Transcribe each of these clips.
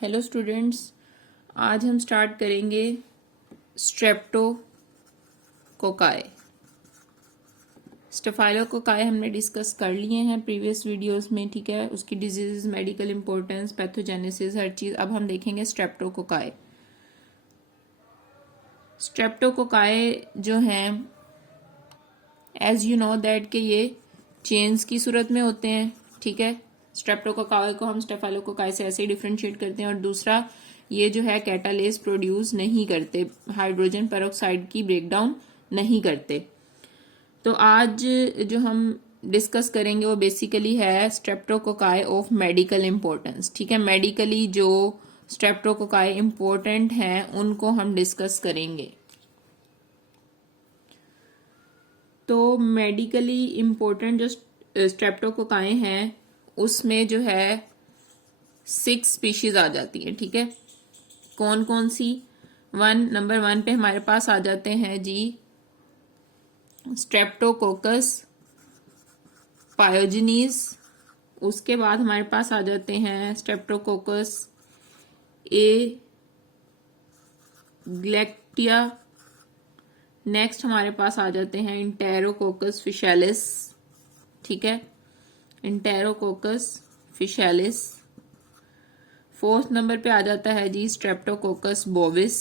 Hello students, आज हम start करेंगे स्ट्रेप्टोकोकाई। स्टेफाइलोकोकाई हमने डिस्कस कर लिए हैं प्रीवियस वीडियोस में, ठीक है। उसकी डिजीज, मेडिकल इंपॉर्टेंस, पैथोजेनेसिस, हर चीज। अब हम देखेंगे स्ट्रेप्टोकोकाई। स्ट्रेप्टोकोकाई जो हैं, एज यू नो दैट, के ये चेन्स की सूरत में होते हैं, ठीक है। स्ट्रेप्टोकोकाई को हम स्टेफाइलोकोकाई से ऐसे ही डिफरेंशिएट करते हैं। और दूसरा, ये जो है कैटालेस प्रोड्यूस नहीं करते, हाइड्रोजन पेरोक्साइड की ब्रेकडाउन नहीं करते। तो आज जो हम डिस्कस करेंगे वो बेसिकली है स्ट्रेप्टोकोकाई ऑफ मेडिकल इंपॉर्टेंस, ठीक है। मेडिकली जो स्ट्रेप्टोकोकाई इंपॉर्टेंट हैं उनको हम डिस्कस करेंगे। तो मेडिकली इंपॉर्टेंट जो स्ट्रेप्टोकोकाई हैं उसमें जो है 6 स्पीशीज आ जाती है, ठीक है। कौन कौन सी? नंबर 1 पे हमारे पास आ जाते हैं जी स्ट्रेप्टोकोकस पायोजेनिस। उसके बाद हमारे पास आ जाते हैं स्ट्रेप्टोकोकस ए ग्लेक्टिया। नेक्स्ट हमारे पास आ जाते हैं इंटेरोकोकस फिशैलिस, ठीक है, इंटेरोकोकस फिशैलिस। 4th नंबर पे आ जाता है जी स्ट्रेप्टोकोकस बोविस।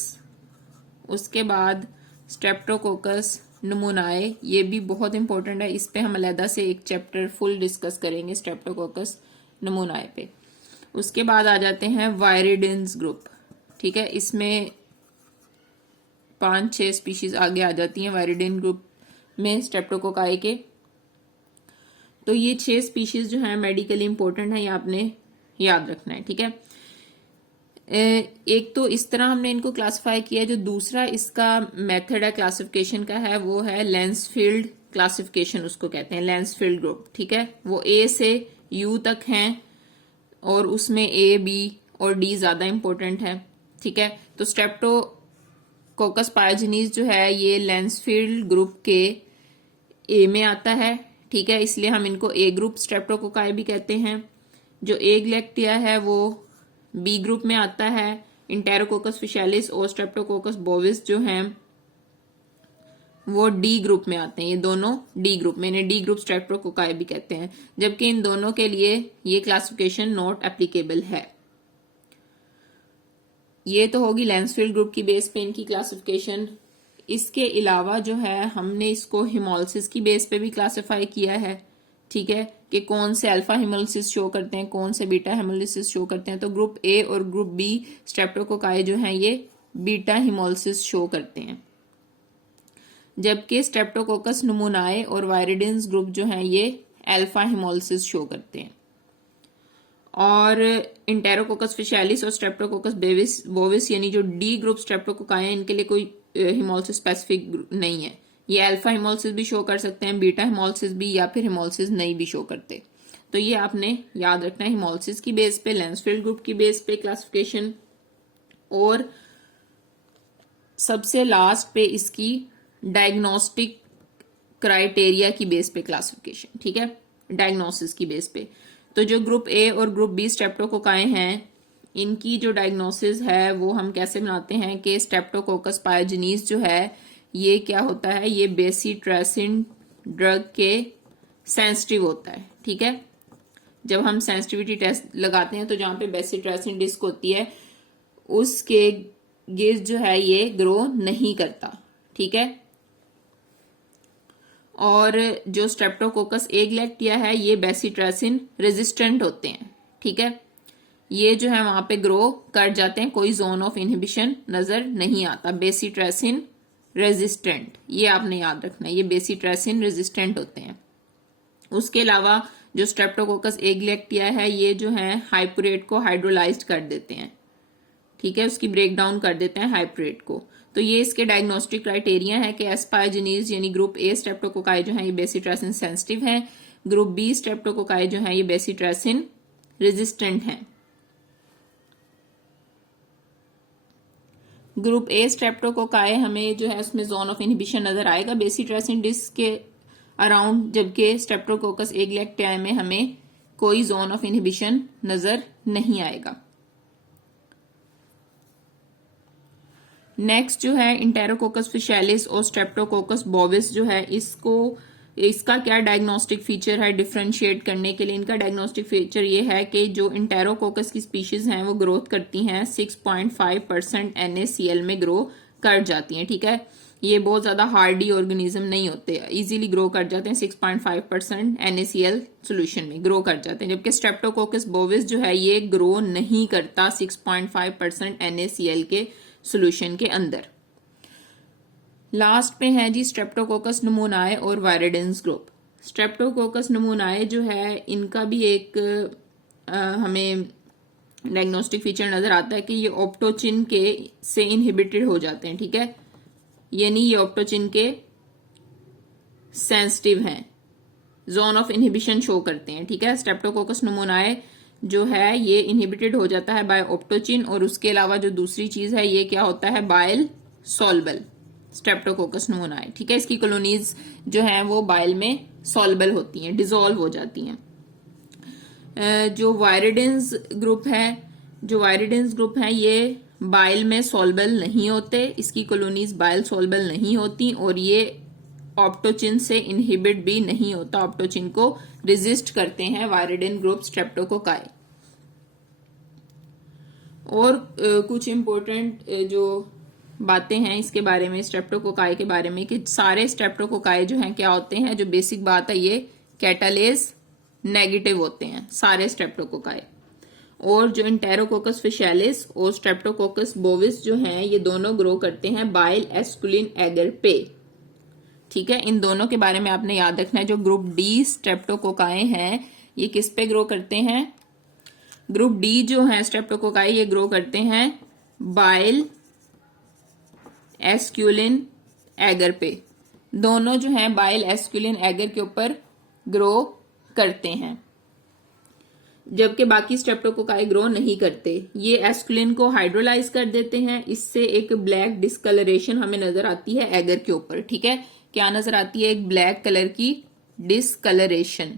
उसके बाद स्ट्रेप्टोकोकस नमूनाए, ये भी बहुत इंपॉर्टेंट है, इस पे हम अलहदा से एक चैप्टर फुल डिस्कस करेंगे स्ट्रेप्टोकोकस नमूनाए पे। उसके बाद आ जाते हैं वायरिडिन्स ग्रुप, ठीक है। इसमें 5-6 स्पीशीज आगे आ जाती हैं वायरिडिन ग्रुप में स्ट्रेप्टोकोकाई के। तो ये 6 स्पीशीज जो है मेडिकली इंपॉर्टेंट है, ये आपने याद रखना है, ठीक है। एक तो इस तरह हमने इनको क्लासिफाई किया। जो दूसरा इसका मेथड है क्लासिफिकेशन का है वो है लैंसफील्ड क्लासिफिकेशन, उसको कहते हैं लैंसफील्ड ग्रुप, ठीक है। वो ए से यू तक हैं और उसमें ए, बी और डी ज्यादा इंपॉर्टेंट है, ठीक है। तो स्ट्रेप्टोकोकस पायोजेनिस जो है ये लैंसफील्ड ग्रुप के ए में आता है, ठीक है। इसलिए हम इनको ए ग्रुप स्ट्रेप्टोकोकाई भी कहते हैं। जो ए ग्लेक्टिया है वो बी ग्रुप में आता है। इंटेरोकोकस फिशैलिस और स्ट्रेप्टोकोकस बोविस जो हैं वो डी ग्रुप में आते हैं। ये दोनों डी ग्रुप में, इन्हें डी ग्रुप स्ट्रेप्टोकोकाई भी कहते हैं, जबकि इन दोनों के लिए ये क्लासिफिकेशन नॉट एप्लीकेबल है। ये तो होगी लैंसफील्ड ग्रुप की बेस पे इनकी क्लासिफिकेशन। इसके अलावा जो है हमने इसको हिमोलिसिस की बेस पे भी क्लासिफाई किया है, ठीक है, कि कौन से अल्फा हिमोलिसिस शो करते हैं, कौन से बीटा हिमोलिसिस शो करते हैं। तो ग्रुप ए और ग्रुप बी स्ट्रेप्टोकोकाई जो हैं ये बीटा हिमोलिसिस शो करते हैं, जबकि स्ट्रेप्टोकोकस नमूनाए और वायरिडिन्स ग्रुप जो हैं ये अल्फा हिमोलिसिस शो करते हैं। और इंटेरोकोकस फिशैलिस और स्ट्रेप्टोकोकस बोविस यानी जो डी ग्रुप स्ट्रेप्टोकोकाई हैं इनके लिए कोई हिमोलिसिस स्पेसिफिक नहीं है। ये अल्फा हिमोलिसिस भी शो कर सकते हैं, बीटा हिमोलिसिस भी, या फिर हिमोलिसिस नहीं भी शो करते। तो ये आपने याद रखना है, हिमोलिसिस की बेस पे, लैंसफील्ड ग्रुप की बेस पे क्लासिफिकेशन, और सबसे लास्ट पे इसकी डायग्नोस्टिक क्राइटेरिया की बेस पे क्लासिफिकेशन, ठीक है, डायग्नोसिस की बेस पे। तो जो ग्रुप ए और ग्रुप बी स्ट्रेप्टोकोकाई हैं इनकी जो डायग्नोसिस है वो हम कैसे बनाते हैं कि स्ट्रेप्टोकोकस पायोजेनिस जो है ये क्या होता है, ये बेसिट्रेसिन ड्रग के सेंसिटिव होता है, ठीक है। जब हम सेंसिटिविटी टेस्ट लगाते हैं तो जहां पे बेसिट्रेसिन डिस्क होती है उसके गेज जो है ये ग्रो नहीं करता, ठीक है। और जो स्ट्रेप्टोकोकस ए ग्लेक्टिया है ये बेसिट्रेसिन रेजिस्टेंट होते हैं, ठीक है। ये जो है वहां पे ग्रो कर जाते हैं, कोई जोन ऑफ इनहिबिशन नजर नहीं आता। बेसिट्रेसिन रेजिस्टेंट, ये आपने याद रखना है, ये बेसिट्रेसिन रेजिस्टेंट होते हैं। उसके अलावा जो स्ट्रेप्टोकोकस ए ग्लेक्टिया है ये जो है हाइपोरेट को हाइड्रोलाइज्ड कर देते हैं, ठीक है, उसकी ब्रेक डाउन कर देते हैं हाइपोरेट को। तो ये इसके डायग्नोस्टिक क्राइटेरिया है कि एस पायोजेनिस यानी ग्रुप ए स्ट्रेप्टोकोकाई जो है ये बेसिट्रेसिन सेंसिटिव है, ग्रुप बी स्ट्रेप्टोकोकाई जो है ये बेसिट्रेसिन रेजिस्टेंट है। ग्रुप ए स्ट्रेप्टोकोकाई हमें जो है उसमें जोन ऑफ इनहिबिशन नजर आएगा बेसिट्रेसिन डिस्क के अराउंड, जबकि स्ट्रेप्टोकोकस ए ग्लेक्टिया में हमें कोई जोन ऑफ इनहिबिशन नजर नहीं आएगा। नेक्स्ट जो है इंटेरोकोकस फिशैलिस और स्ट्रेप्टोकोकस बोविस जो है, इसका क्या डायग्नोस्टिक फीचर है डिफरेंशिएट करने के लिए? इनका डायग्नोस्टिक फीचर ये है कि जो इंटेरोकोकस की स्पीशीज हैं वो ग्रोथ करती हैं 6.5% NaCl में ग्रो कर जाती हैं, ठीक है। ये बहुत ज्यादा हार्डी ऑर्गेनिज्म नहीं होते, इजीली ग्रो कर जाते हैं, 6.5% NaCl सोल्यूशन में ग्रो कर जाते हैं। जबकि स्ट्रेप्टोकोकस बोविस जो है ये ग्रो नहीं करता 6.5% NaCl के सोल्यूशन के अंदर। लास्ट पे है जी स्ट्रेप्टोकोकस नमूनाए और वायरिडेंस ग्रुप। स्ट्रेप्टोकोकस नमूनाए जो है इनका भी एक हमें डायग्नोस्टिक फीचर नजर आता है कि ये ऑप्टोचिन के से इनहिबिटेड हो जाते हैं, ठीक है, यानी ये ऑप्टोचिन के सेंसिटिव हैं, जोन ऑफ इनहिबिशन शो करते हैं, ठीक है। स्ट्रेप्टोकोकस नमूनाए जो है ये इनहिबिटेड हो जाता है बाय ऑप्टोचिन, और उसके अलावा जो दूसरी चीज है ये क्या होता है, बाइल सॉल्बल स्ट्रेप्टोकोकस नमूनाए, ठीक है। इसकी कॉलोनीज जो हैं वो बाइल में सॉल्बल होती हैं, डिसॉल्व हो जाती हैं। जो वायरिडेंस ग्रुप है ये बाइल में सॉल्बल नहीं होते, इसकी कॉलोनीज बाइल सॉल्बल नहीं होती, और ये ऑप्टोचिन से इनहिबिट भी नहीं होता, ऑप्टोचिन को रेजिस्ट करते हैं वायरिडेन ग्रुप स्ट्रेप्टोकोकाई। और कुछ इंपॉर्टेंट जो बातें हैं इसके बारे में, स्ट्रेप्टोकोकाई के बारे में, कि सारे स्ट्रेप्टोकोकाई जो हैं क्या होते हैं, जो बेसिक बात है ये कैटालेज नेगेटिव होते हैं सारे स्ट्रेप्टोकोकाई। और जो इंटेरोकोकस फिशैलिस और स्ट्रेप्टोकोकस बोविस जो हैं ये दोनों ग्रो करते हैं बाइल एस्कुलिन एगर पे, ठीक है। इन दोनों के बारे में आपने याद रखना है। जो ग्रुप डी स्ट्रेप्टोकोकाई हैं ये किस पे ग्रो करते हैं, ग्रुप डी जो है स्ट्रेप्टोकोकाई ये ग्रो करते हैं बाइल एस्कुलिन एगर पे, दोनों जो हैं बाइल एस्कुलिन एगर के ऊपर ग्रो करते हैं, जबकि बाकी स्ट्रेप्टोकोकाई ग्रो नहीं करते। ये एस्कुलिन को हाइड्रोलाइज कर देते हैं, इससे एक ब्लैक डिस्कलरेशन हमें नजर आती है एगर के ऊपर, ठीक है। क्या नजर आती है, एक ब्लैक कलर की डिस्कलरेशन,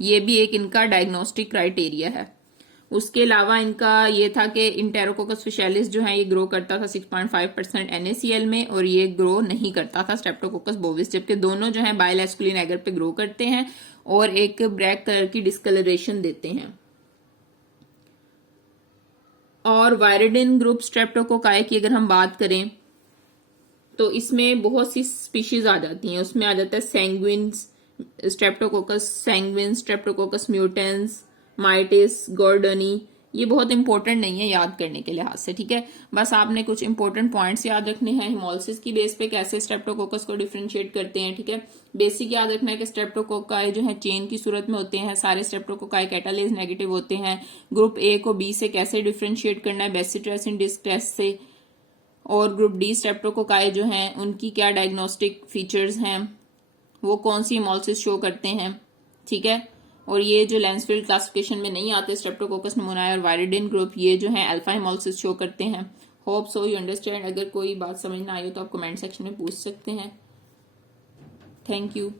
ये भी एक इनका डायग्नोस्टिक क्राइटेरिया है। उसके अलावा इनका ये था कि इंटेरोकोकस फिशैलिस जो है ये ग्रो करता था 6.5% NaCl में, और ये ग्रो नहीं करता था स्ट्रेप्टोकोकस बोविस, जबकि दोनों जो है बाइल एस्कुलिन एगर पे ग्रो करते हैं और एक ब्लैक कलर की डिस्कलरेशन देते हैं। और वायरिडेन ग्रुप स्ट्रेप्टोकोकाई की अगर हम बात करें तो इसमें बहुत सी स्पीशीज आ जाती हैं। उसमें आ जाता है सैंग्विन्स स्ट्रेप्टोकोकस सैंग्विन्स, स्ट्रेप्टोकोकस म्यूटेंस, माइटिस, गॉर्डनी। ये बहुत इंपॉर्टेंट नहीं है याद करने के लिहाज से, ठीक है। बस आपने कुछ इंपॉर्टेंट पॉइंट्स याद रखने हैं, हिमोलिसिस की बेस पे कैसे स्ट्रेप्टोकोकस को डिफरेंशिएट करते हैं, ठीक है। बेसिक याद रखना है कि स्ट्रेप्टोकोकाई जो है चेन की सूरत में होते हैं, सारे स्ट्रेप्टोकोकाई कैटालेज नेगेटिव होते हैं। ग्रुप ए को बी से कैसे डिफरेंशिएट करना है, बेसिट्रेसिन डिस्क टेस्ट से। और ग्रुप डी स्ट्रेप्टोकोकाई जो हैं उनकी क्या डायग्नोस्टिक फीचर्स हैं, वो कौन सी हिमोलिसिस शो करते हैं, ठीक है। और ये जो लैंसफील्ड क्लासिफिकेशन में नहीं आते स्ट्रेप्टोकोकस नमूनाए और वायरिडेन ग्रुप, ये जो है अल्फा हिमोलिसिस शो करते हैं। Hope so you understand. अगर कोई बात समझ ना आई हो तो आप कमेंट सेक्शन में पूछ सकते हैं। Thank you.